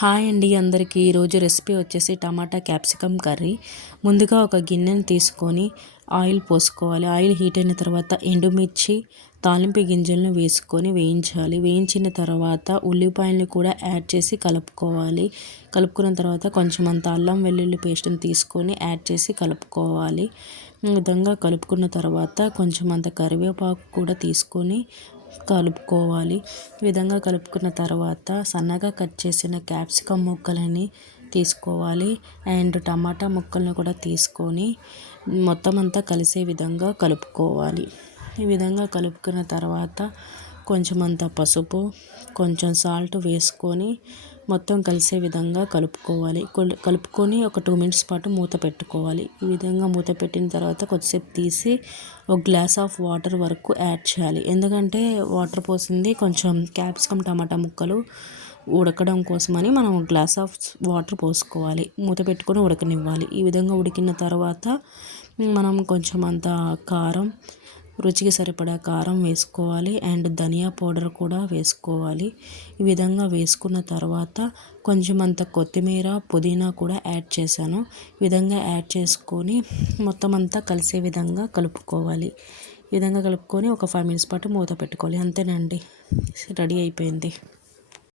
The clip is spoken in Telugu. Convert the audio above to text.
హాయ్ అండి అందరికీ. ఈరోజు రెసిపీ వచ్చేసి టమాటా క్యాప్సికమ్ కర్రీ. ముందుగా ఒక గిన్నెని తీసుకొని ఆయిల్ పోసుకోవాలి. ఆయిల్ హీట్ అయిన తర్వాత ఎండుమిర్చి, తాలింపు గింజలను వేసుకొని వేయించాలి. వేయించిన తర్వాత ఉల్లిపాయలను కూడా యాడ్ చేసి కలుపుకోవాలి. కలుపుకున్న తర్వాత కొంచెం అంత అల్లం వెల్లుల్లి పేస్ట్ని తీసుకొని యాడ్ చేసి కలుపుకోవాలి. ఈ విధంగా కలుపుకున్న తర్వాత కొంచెం అంత కరివేపాకు కూడా తీసుకొని కలుపుకోవాలి. ఈ విధంగా కలుపుకున్న తర్వాత సన్నగా కట్ చేసిన క్యాప్సికమ్ ముక్కలని తీసుకోవాలి. అండ్ టమాటా ముక్కలను కూడా తీసుకొని మొత్తం అంతా కలిసే విధంగా కలుపుకోవాలి. ఈ విధంగా కలుపుకున్న తర్వాత కొంచెం అంత పసుపు, కొంచెం సాల్ట్ వేసుకొని మొత్తం కలిసే విధంగా కలుపుకోవాలి. కలుపుకొని ఒక 2 మినిట్స్ పాటు మూత పెట్టుకోవాలి. ఈ విధంగా మూత పెట్టిన తర్వాత కొద్దిసేపు తీసి ఒక గ్లాస్ ఆఫ్ వాటర్ వరకు యాడ్ చేయాలి. ఎందుకంటే వాటర్ పోసింది కొంచెం క్యాప్సికమ్ టమాటా ముక్కలు ఉడకడం కోసమని మనం గ్లాస్ ఆఫ్ వాటర్ పోసుకోవాలి. మూత పెట్టుకొని ఉడకనివ్వాలి. ఈ విధంగా ఉడికిన తర్వాత మనం కొంచెం అంత కారం, రుచికి సరిపడా కారం వేసుకోవాలి. అండ్ ధనియా పౌడర్ కూడా వేసుకోవాలి. ఈ విధంగా వేసుకున్న తర్వాత కొంచెం అంత కొత్తిమీర, పుదీనా కూడా యాడ్ చేశాను. ఈ విధంగా యాడ్ చేసుకొని మొత్తం అంతా కలిసే విధంగా కలుపుకోవాలి. ఈ విధంగా కలుపుకొని ఒక 5 మినిట్స్ పాటు మూత పెట్టుకోవాలి. అంతేనండి, రెడీ అయిపోయింది.